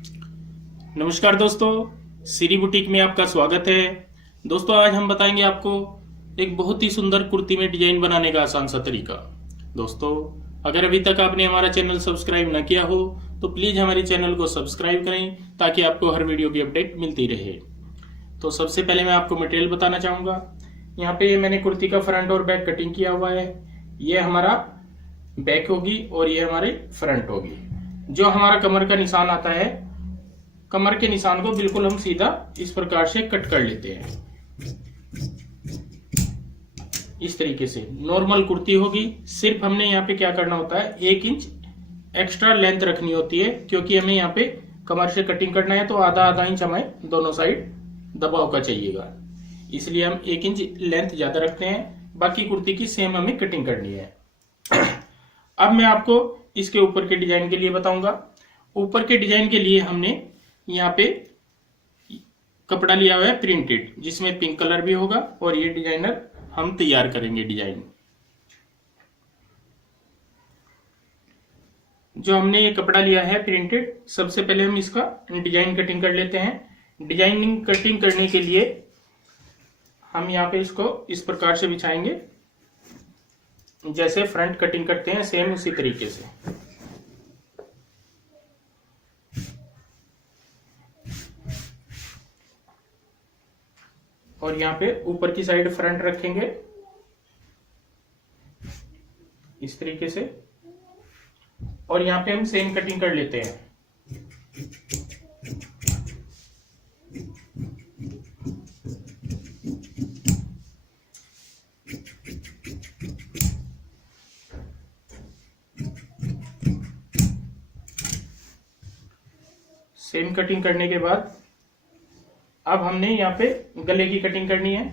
नमस्कार दोस्तों, सिरी बुटीक में आपका स्वागत है। दोस्तों, आज हम बताएंगे आपको एक बहुत ही सुंदर कुर्ती में डिजाइन बनाने का आसान सा तरीका। दोस्तों, अगर अभी तक आपने हमारा चैनल सब्सक्राइब न किया हो तो प्लीज हमारे चैनल को सब्सक्राइब करें ताकि आपको हर वीडियो की अपडेट मिलती रहे। तो सबसे पहले मैं आपको मटेरियल बताना चाहूंगा। यहाँ पे मैंने कुर्ती का फ्रंट और बैक कटिंग किया हुआ है। ये हमारा बैक होगी और ये हमारे फ्रंट होगी। जो हमारा कमर का निशान आता है, कमर के निशान को बिल्कुल हम सीधा इस प्रकार से कट कर लेते हैं। इस तरीके से नॉर्मल कुर्ती होगी। सिर्फ हमने यहाँ पे क्या करना होता है, 1 इंच एक्स्ट्रा लेंथ रखनी होती है, क्योंकि हमें यहाँ पे कमर से कटिंग करना है तो आधा इंच हमें दोनों साइड दबाव का चाहिएगा। इसलिए हम 1 इंच लेंथ ज्यादा रखते हैं। बाकी कुर्ती की सेम हमें कटिंग करनी है। अब मैं आपको इसके ऊपर के डिजाइन के लिए बताऊंगा। ऊपर के डिजाइन के लिए हमने यहाँ पे कपड़ा लिया हुआ है प्रिंटेड, जिसमें पिंक कलर भी होगा और ये डिजाइनर हम तैयार करेंगे। डिजाइन जो हमने ये कपड़ा लिया है प्रिंटेड, सबसे पहले हम इसका डिजाइन कटिंग कर लेते हैं। डिजाइनिंग कटिंग करने के लिए हम यहाँ पे इसको इस प्रकार से बिछाएंगे, जैसे फ्रंट कटिंग करते हैं सेम उसी तरीके से। और यहाँ पे ऊपर की साइड फ्रंट रखेंगे इस तरीके से, और यहाँ पे हम सेम कटिंग कर लेते हैं। सेम कटिंग करने के बाद अब हमने यहाँ पे गले की कटिंग करनी है।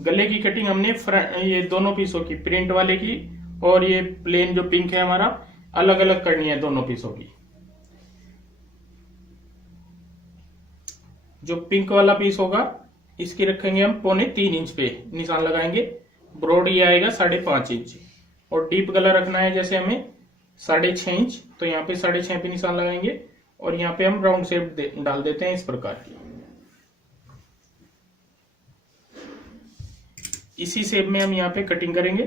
गले की कटिंग हमने ये दोनों पीसों की, प्रिंट वाले की और ये प्लेन जो पिंक है हमारा, अलग अलग करनी है दोनों पीसों की। जो पिंक वाला पीस होगा इसकी रखेंगे हम 2.25 इंच पे निशान लगाएंगे। ब्रॉड ये आएगा 5.5 इंच, और डीप गला रखना है जैसे हमें 6.5 इंच, तो यहाँ पे 6.5 पे निशान लगाएंगे। और यहाँ पे हम राउंड शेप डाल देते हैं इस प्रकार की। इसी शेप में हम यहाँ पे कटिंग करेंगे।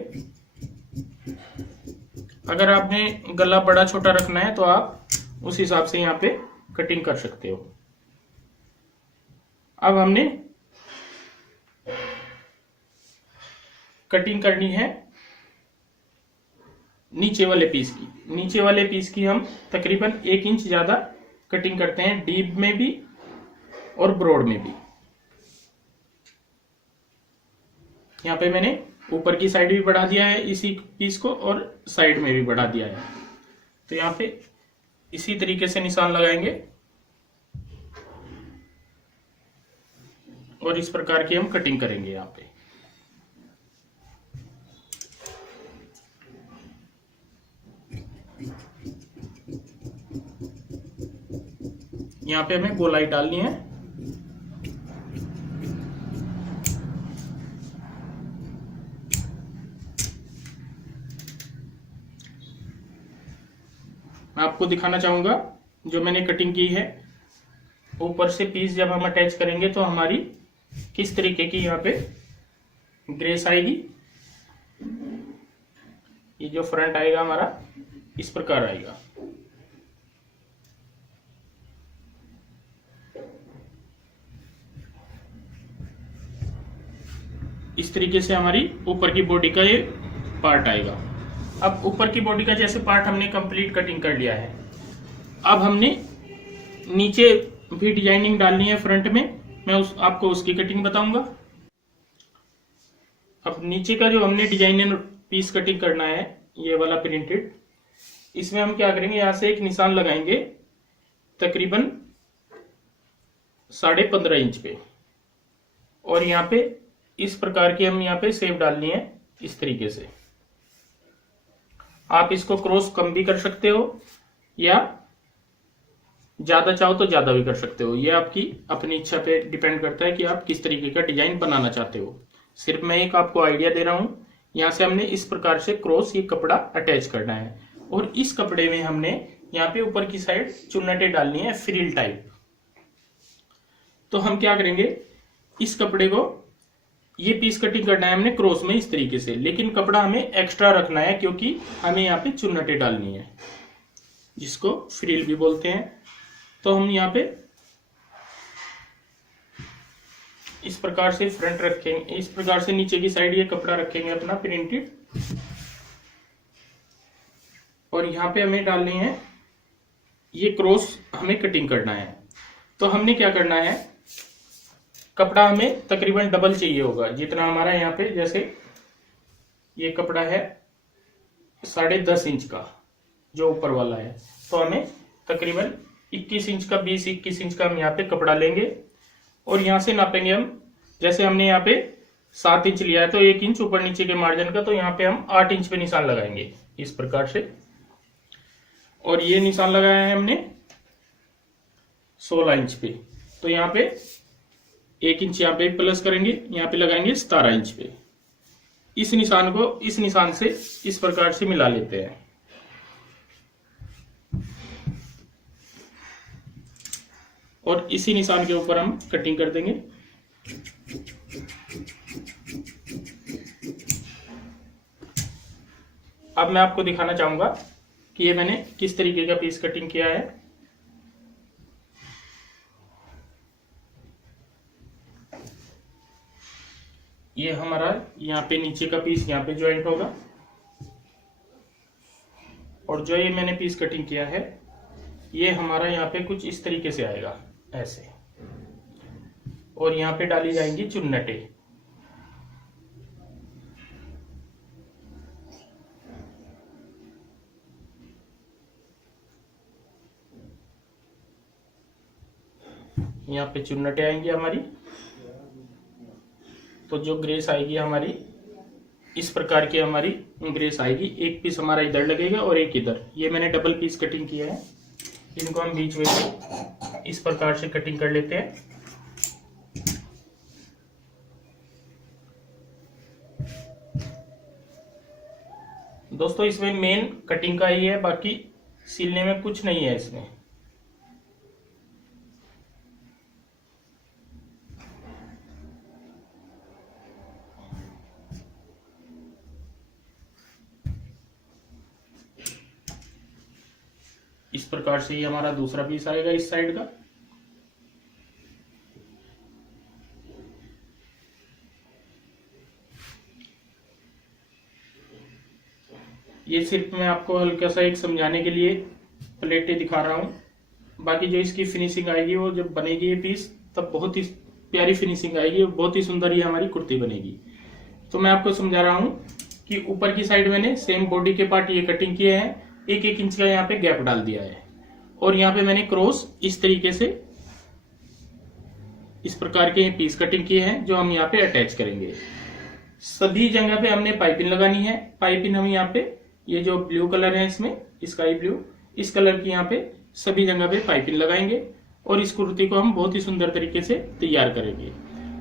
अगर आपने गला बड़ा छोटा रखना है तो आप उस हिसाब से यहाँ पे कटिंग कर सकते हो। अब हमने कटिंग करनी है नीचे वाले पीस की। नीचे वाले पीस की हम तकरीबन 1 इंच ज्यादा कटिंग करते हैं, डीप में भी और ब्रॉड में भी। यहाँ पे मैंने ऊपर की साइड भी बढ़ा दिया है इसी पीस को, और साइड में भी बढ़ा दिया है। तो यहाँ पे इसी तरीके से निशान लगाएंगे और इस प्रकार की हम कटिंग करेंगे। यहाँ पे यहाँ पे हमें गोलाई डालनी है। मैं आपको दिखाना चाहूंगा जो मैंने कटिंग की है। ऊपर से पीस जब हम अटैच करेंगे तो हमारी किस तरीके की यहाँ पे ग्रेस आएगी। ये जो फ्रंट आएगा हमारा इस प्रकार आएगा। इस तरीके से हमारी ऊपर की बॉडी का ये पार्ट आएगा। अब ऊपर की बॉडी का जैसे पार्ट हमने कंप्लीट कटिंग कर लिया है। अब हमने नीचे भी डिजाइनिंग डालनी है फ्रंट में। मैं आपको उसकी कटिंग बताऊंगा। अब नीचे का जो हमने डिजाइनर पीस कटिंग करना है, ये वाला प्रिंटेड, इसमें हम क्या करेंगे, यहां से एक निशान लगाएंगे तकरीबन 15.5 इंच पे, और यहाँ पे इस प्रकार की हम यहाँ पे शेप डालनी है इस तरीके से। आप इसको क्रॉस कम भी कर सकते हो या ज्यादा चाहो तो ज्यादा भी कर सकते हो। ये आपकी अपनी इच्छा पे डिपेंड करता है कि आप किस तरीके का डिजाइन बनाना चाहते हो। सिर्फ मैं एक आपको आइडिया दे रहा हूं। यहाँ से हमने इस प्रकार से क्रॉस ये कपड़ा अटैच करना है, और इस कपड़े में हमने यहाँ पे ऊपर की साइड चुन्नटें डालनी है फ्रिल टाइप। तो हम क्या करेंगे, इस कपड़े को ये पीस कटिंग करना है हमने क्रॉस में इस तरीके से, लेकिन कपड़ा हमें एक्स्ट्रा रखना है क्योंकि हमें यहाँ पे चुन्नटें डालनी है जिसको फ्रिल भी बोलते हैं। तो हम यहाँ पे इस प्रकार से फ्रंट रखेंगे, इस प्रकार से नीचे की साइड ये कपड़ा रखेंगे अपना प्रिंटेड, और यहाँ पे हमें डालनी है ये क्रॉस, हमें कटिंग करना है। तो हमने क्या करना है, कपड़ा हमें तकरीबन डबल चाहिए होगा जितना हमारा यहाँ पे, जैसे ये कपड़ा है 10.5 इंच का जो ऊपर वाला है, तो हमें तकरीबन 21 इंच का 20-21 इंच का हम यहाँ पे कपड़ा लेंगे और यहाँ से नापेंगे हम। जैसे हमने यहाँ पे 7 इंच लिया है तो 1 इंच ऊपर नीचे के मार्जिन का, तो यहाँ पे हम 8 इंच पे निशान लगाएंगे इस प्रकार से। और ये निशान लगाया है हमने 16 इंच पे, तो यहाँ पे 1 इंच यहाँ पे प्लस करेंगे, यहाँ पे लगाएंगे 17 इंच पे। इस निशान को इस निशान से इस प्रकार से मिला लेते हैं। और इसी निशान के ऊपर हम कटिंग कर देंगे। अब मैं आपको दिखाना चाहूंगा कि ये मैंने किस तरीके का पीस कटिंग किया है। ये हमारा यहाँ पे नीचे का पीस यहाँ पे ज्वाइंट होगा, और जो ये मैंने पीस कटिंग किया है ये हमारा यहाँ पे कुछ इस तरीके से आएगा ऐसे, और यहाँ पे डाली जाएंगी चुन्नटें। यहाँ पे चुन्नटें आएंगी हमारी, तो जो ग्रेस आएगी हमारी इस प्रकार की हमारी ग्रेस आएगी। एक पीस हमारा इधर लगेगा और एक इधर। ये मैंने डबल पीस कटिंग किया है, इनको हम बीच में से इस प्रकार से कटिंग कर लेते हैं। दोस्तों इसमें मेन कटिंग का ही है, बाकी सिलने में कुछ नहीं है इसमें। इस प्रकार से ये हमारा दूसरा पीस आएगा इस साइड का। ये सिर्फ मैं आपको हल्का सा एक समझाने के लिए प्लेटें दिखा रहा हूँ, बाकी जो इसकी फिनिशिंग आएगी वो जब बनेगी ये पीस तब बहुत ही प्यारी फिनिशिंग आएगी और बहुत ही सुंदर ये हमारी कुर्ती बनेगी। तो मैं आपको समझा रहा हूँ कि ऊपर की साइड मैंने सेम बॉडी के पार्ट ये कटिंग किए हैं, 1-1 इंच का यहाँ पे गैप डाल दिया है, और यहाँ पे मैंने क्रॉस इस तरीके से इस प्रकार के पीस कटिंग किए हैं जो हम यहाँ पे अटैच करेंगे। सभी जगह पे हमने पाइपिंग लगानी है। पाइपिंग हम यहाँ पे ये जो ब्लू कलर है इसमें स्काई ब्लू, इस कलर की यहाँ पे सभी जगह पे पाइपिंग लगाएंगे और इस कुर्ती को हम बहुत ही सुंदर तरीके से तैयार करेंगे।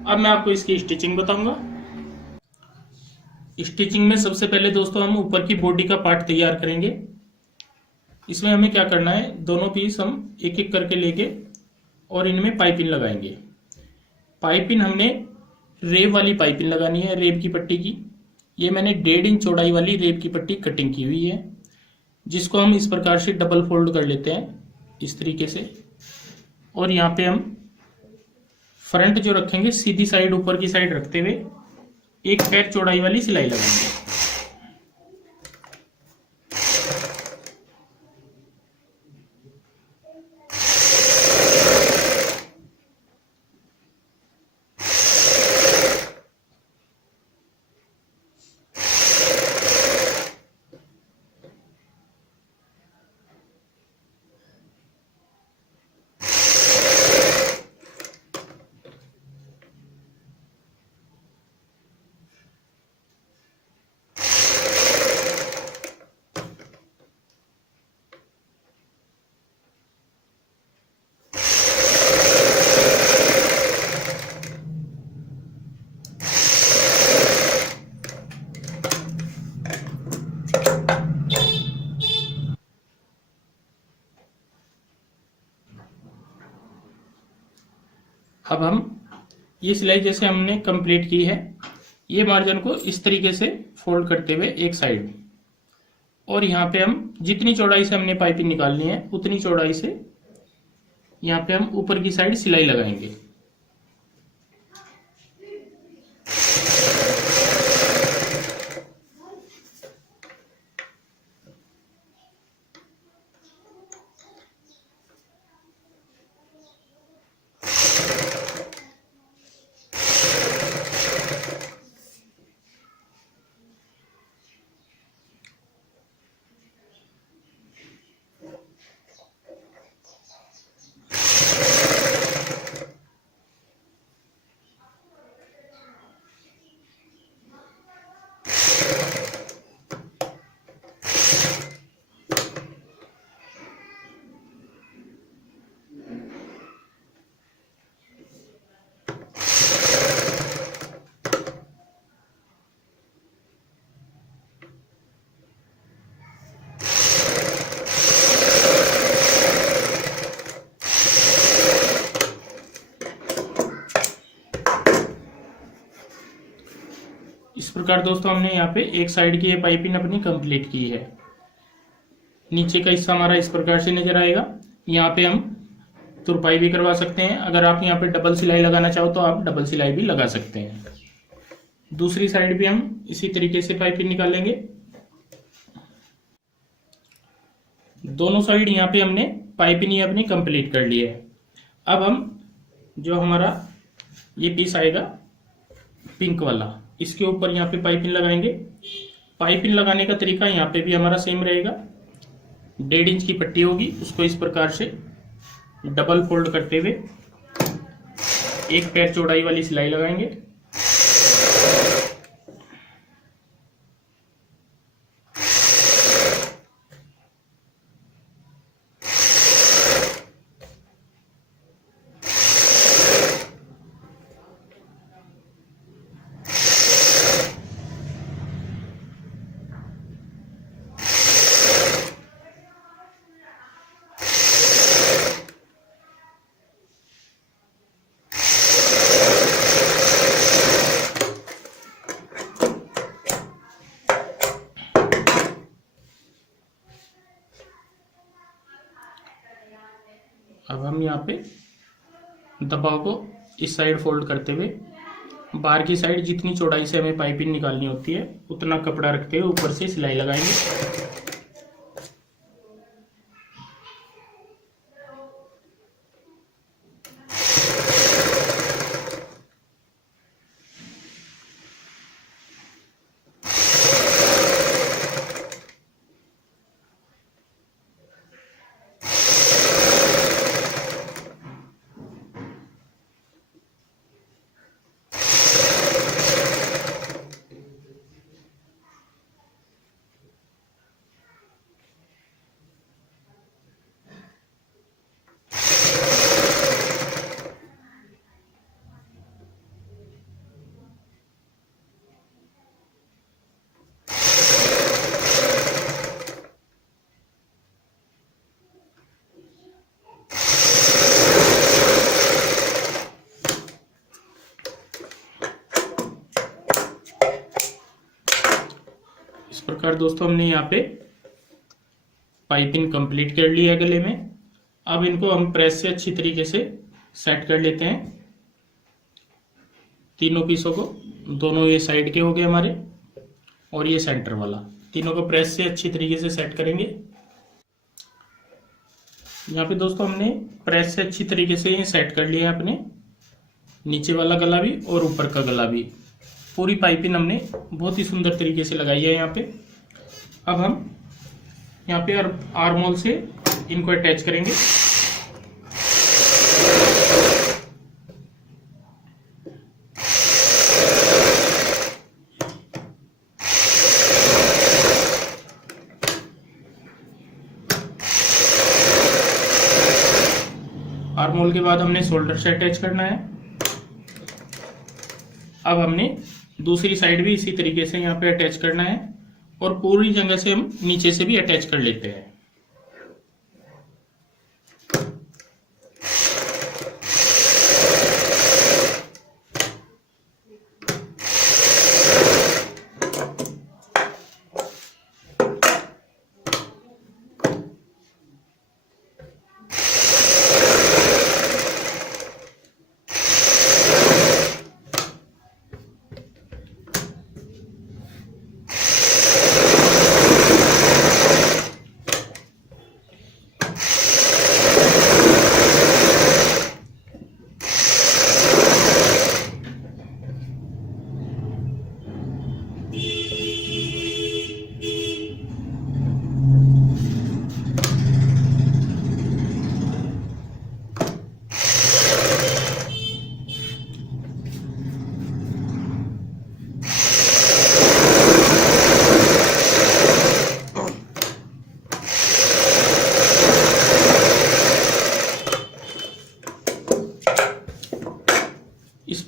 अब मैं आपको इसकी स्टिचिंग बताऊंगा। स्टिचिंग में सबसे पहले दोस्तों हम ऊपर की बॉडी का पार्ट तैयार करेंगे। इसमें हमें क्या करना है, दोनों पीस हम एक एक करके लेके और इनमें पाइपिंग लगाएंगे। पाइपिंग हमने रेब वाली पाइपिंग लगानी है, रेब की पट्टी की। ये मैंने 1.5 इंच चौड़ाई वाली रेब की पट्टी कटिंग की हुई है, जिसको हम इस प्रकार से डबल फोल्ड कर लेते हैं इस तरीके से, और यहाँ पे हम फ्रंट जो रखेंगे सीधी साइड ऊपर की साइड रखते हुए 1 पैर चौड़ाई वाली सिलाई लगाएंगे। अब हम ये सिलाई जैसे हमने कंप्लीट की है, ये मार्जिन को इस तरीके से फोल्ड करते हुए एक साइड, और यहाँ पे हम जितनी चौड़ाई से हमने पाइपिंग निकालनी है उतनी चौड़ाई से यहाँ पे हम ऊपर की साइड सिलाई लगाएंगे। इस प्रकार दोस्तों हमने यहाँ पे एक साइड की ये पाइपिंग अपनी कंप्लीट की है। नीचे का हिस्सा हमारा इस प्रकार से नजर आएगा। यहाँ पे हम तुरपाई भी करवा सकते हैं। अगर आप यहाँ पे डबल सिलाई लगाना चाहो तो आप डबल सिलाई भी लगा सकते हैं। दूसरी साइड भी हम इसी तरीके से पाइपिंग निकालेंगे। दोनों साइड यहाँ पे हमने पाइपिंग ही अपनी कंप्लीट कर ली है। अब हम जो हमारा ये पीस आएगा पिंक वाला, इसके ऊपर यहाँ पे पाइपिंग लगाएंगे। पाइपिंग लगाने का तरीका यहाँ पे भी हमारा सेम रहेगा। 1.5 इंच की पट्टी होगी, उसको इस प्रकार से डबल फोल्ड करते हुए एक पैर चौड़ाई वाली सिलाई लगाएंगे। अब हम यहाँ पे दबाव को इस साइड फोल्ड करते हुए बाहर की साइड जितनी चौड़ाई से हमें पाइपिंग निकालनी होती है उतना कपड़ा रखते हुए ऊपर से सिलाई लगाएंगे। इस प्रकार दोस्तों हमने यहाँ पे पाइपिंग कंप्लीट कर ली है गले में। अब इनको हम प्रेस से अच्छी तरीके से सेट कर लेते हैं। तीनों पीसों को, दोनों ये साइड के हो गए हमारे और ये सेंटर वाला, तीनों को प्रेस से अच्छी तरीके से सेट करेंगे। यहाँ पे दोस्तों हमने प्रेस से अच्छी तरीके से ये सेट कर लिया है अपने नीचे वाला गला भी और ऊपर का गला भी। पूरी पाइपिंग हमने बहुत ही सुंदर तरीके से लगाई है यहाँ पे। अब हम यहाँ पे आर्म होल से इनको अटैच करेंगे। आर्म होल के बाद हमने शोल्डर से अटैच करना है। अब हमने दूसरी साइड भी इसी तरीके से यहाँ पे अटैच करना है और पूरी जगह से हम नीचे से भी अटैच कर लेते हैं।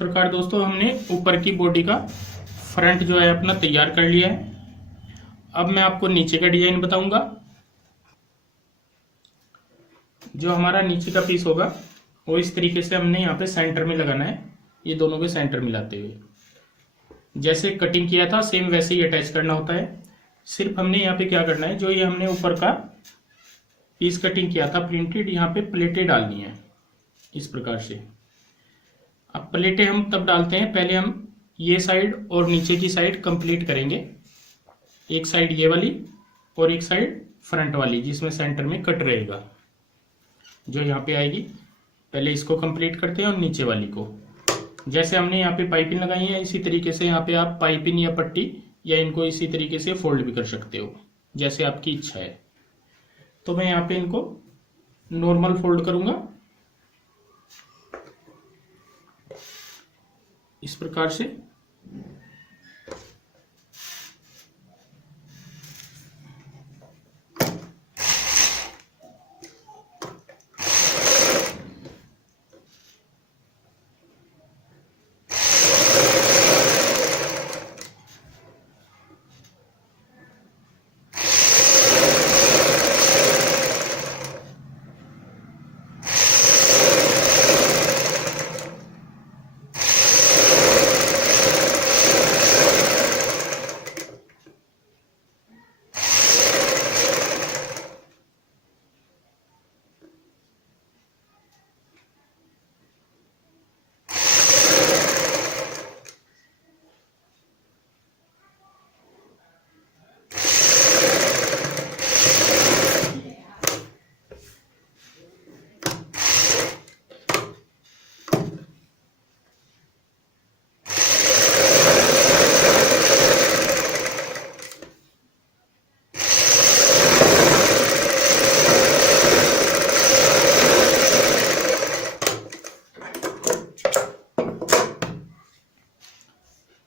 प्रकार दोस्तों हमने ऊपर की बॉडी का फ्रंट जो है अपना तैयार कर लिया है। अब मैं आपको नीचे का डिजाइन बताऊंगा। जो हमारा नीचे का पीस होगा वो इस तरीके से हमने यहाँ पे सेंटर में लगाना है, ये दोनों के सेंटर मिलाते हुए। जैसे कटिंग किया था सेम वैसे ही अटैच करना होता है। सिर्फ हमने यहाँ पे क्या करना है, जो ये हमने ऊपर का पीस कटिंग किया था प्रिंटेड, यहाँ पे प्लेटें डालनी है इस प्रकार से। अब प्लेटें हम तब डालते हैं, पहले हम ये साइड और नीचे की साइड कंप्लीट करेंगे। एक साइड ये वाली और एक साइड फ्रंट वाली जिसमें सेंटर में कट रहेगा, जो यहाँ पे आएगी। पहले इसको कंप्लीट करते हैं और नीचे वाली को। जैसे हमने यहाँ पे पाइपिंग लगाई है इसी तरीके से यहाँ पे आप पाइपिंग या पट्टी या इनको इसी तरीके से फोल्ड भी कर सकते हो, जैसे आपकी इच्छा है। तो मैं यहाँ पे इनको नॉर्मल फोल्ड करूंगा इस प्रकार से।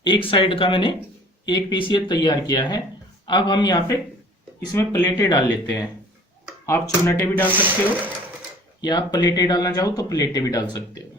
एक साइड का मैंने एक पीस ये तैयार किया है। अब हम यहाँ पे इसमें प्लेटें डाल लेते हैं। आप चुन्नटे भी डाल सकते हो या आप प्लेटें डालना चाहो तो प्लेटें भी डाल सकते हो।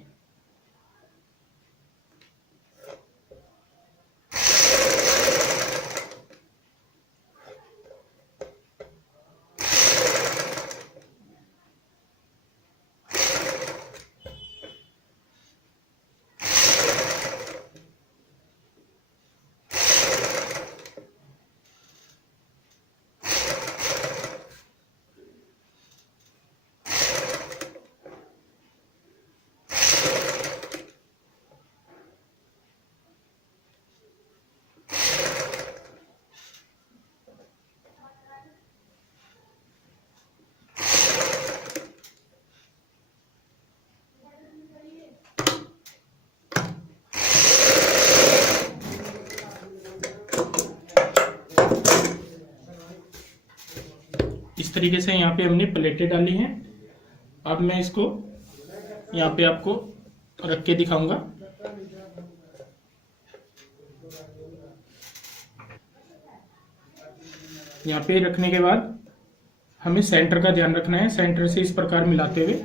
इस तरीके से यहाँ पे हमने प्लेटें डाली हैं। अब मैं इसको यहाँ पे आपको रख के दिखाऊंगा। यहाँ पे रखने के बाद हमें सेंटर का ध्यान रखना है, सेंटर से इस प्रकार मिलाते हुए।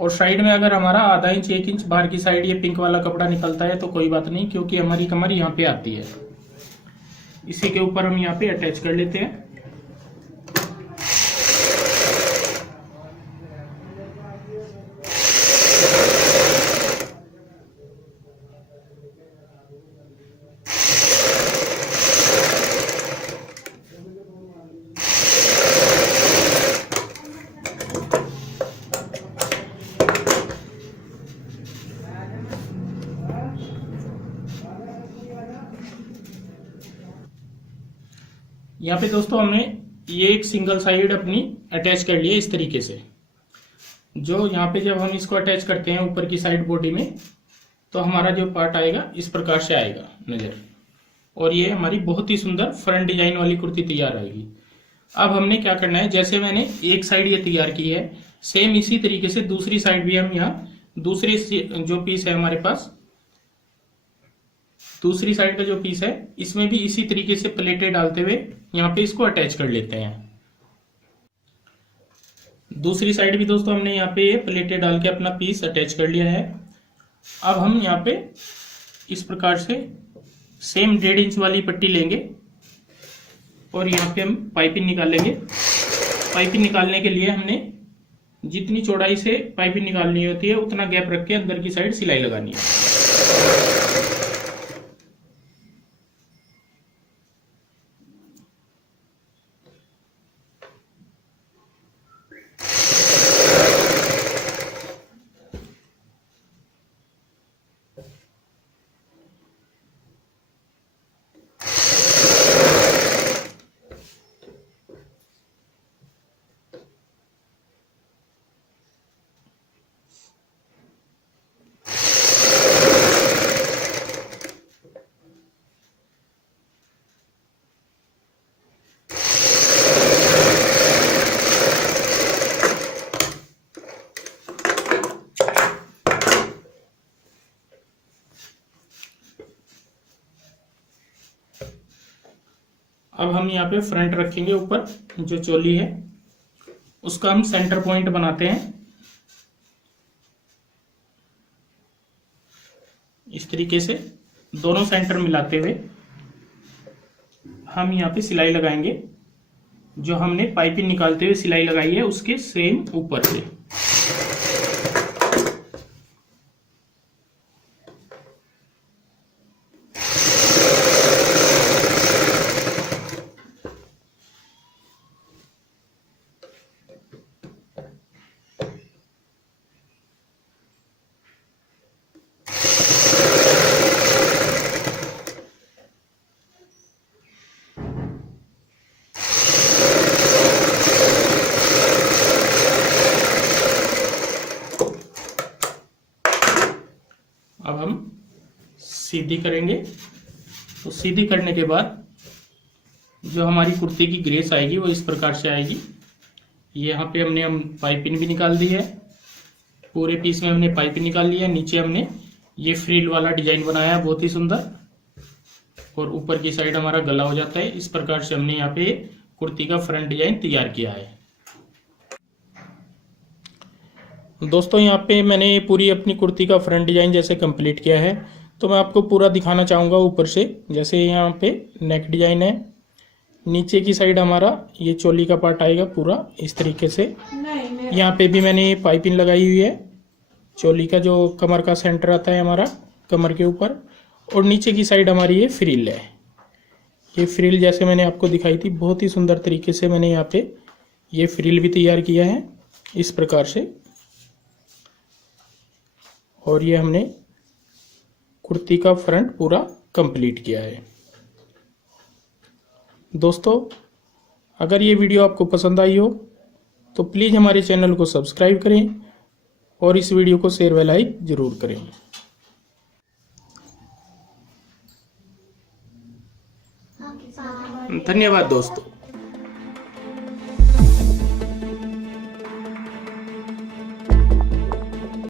और साइड में अगर हमारा आधा इंच 1 इंच बाहर की साइड ये पिंक वाला कपड़ा निकलता है तो कोई बात नहीं, क्योंकि हमारी कमर यहाँ पे आती है। इसी के ऊपर हम यहाँ पे अटैच कर लेते हैं। यहाँ पे दोस्तों हमने ये एक सिंगल साइड अपनी अटैच कर लिया इस तरीके से। जो यहाँ पे जब हम इसको अटैच करते हैं ऊपर की साइड बॉडी में, तो हमारा जो पार्ट आएगा इस प्रकार से आएगा नजर। और ये हमारी बहुत ही सुंदर फ्रंट डिजाइन वाली कुर्ती तैयार आएगी। अब हमने क्या करना है, जैसे मैंने एक साइड ये तैयार की है, सेम इसी तरीके से दूसरी साइड भी हम यहाँ दूसरी जो पीस है हमारे पास, दूसरी साइड का जो पीस है इसमें भी इसी तरीके से प्लेटें डालते हुए यहाँ पे इसको अटैच कर लेते हैं। दूसरी साइड भी दोस्तों हमने यहाँ पे प्लेटें डाल के अपना पीस अटैच कर लिया है। अब हम यहाँ पे इस प्रकार से सेम 1.5 इंच वाली पट्टी लेंगे और यहाँ पे हम पाइपिंग निकालेंगे। पाइपिंग निकालने के लिए हमने जितनी चौड़ाई से पाइपिंग निकालनी होती है उतना गैप रख के अंदर की साइड सिलाई लगानी है। अब हम यहाँ पे फ्रंट रखेंगे, ऊपर जो चोली है उसका हम सेंटर पॉइंट बनाते हैं। इस तरीके से दोनों सेंटर मिलाते हुए हम यहाँ पे सिलाई लगाएंगे। जो हमने पाइपिंग निकालते हुए सिलाई लगाई है उसके सेम ऊपर से। अब हम सीधी करेंगे। तो सीधी करने के बाद जो हमारी कुर्ती की ग्रेस आएगी वो इस प्रकार से आएगी। यहाँ पे हमने पाइपिंग भी निकाल दी है, पूरे पीस में हमने पाइपिंग निकाल ली है। नीचे हमने ये फ्रिल वाला डिजाइन बनाया है बहुत ही सुंदर, और ऊपर की साइड हमारा गला हो जाता है। इस प्रकार से हमने यहाँ पे कुर्ती का फ्रंट डिजाइन तैयार किया है। दोस्तों यहाँ पे मैंने पूरी अपनी कुर्ती का फ्रंट डिजाइन जैसे कंप्लीट किया है, तो मैं आपको पूरा दिखाना चाहूँगा ऊपर से। जैसे यहाँ पे नेक डिजाइन है, नीचे की साइड हमारा ये चोली का पार्ट आएगा पूरा इस तरीके से। यहाँ पे भी मैंने पाइपिंग लगाई हुई है, चोली का जो कमर का सेंटर आता है हमारा कमर के ऊपर, और नीचे की साइड हमारी ये फ्रिल है। ये फ्रिल जैसे मैंने आपको दिखाई थी, बहुत ही सुंदर तरीके से मैंने यहाँ पे ये फ्रिल भी तैयार किया है इस प्रकार से। और ये हमने कुर्ती का फ्रंट पूरा कंप्लीट किया है। दोस्तों अगर ये वीडियो आपको पसंद आई हो तो प्लीज़ हमारे चैनल को सब्सक्राइब करें और इस वीडियो को शेयर व लाइक जरूर करें। धन्यवाद दोस्तों।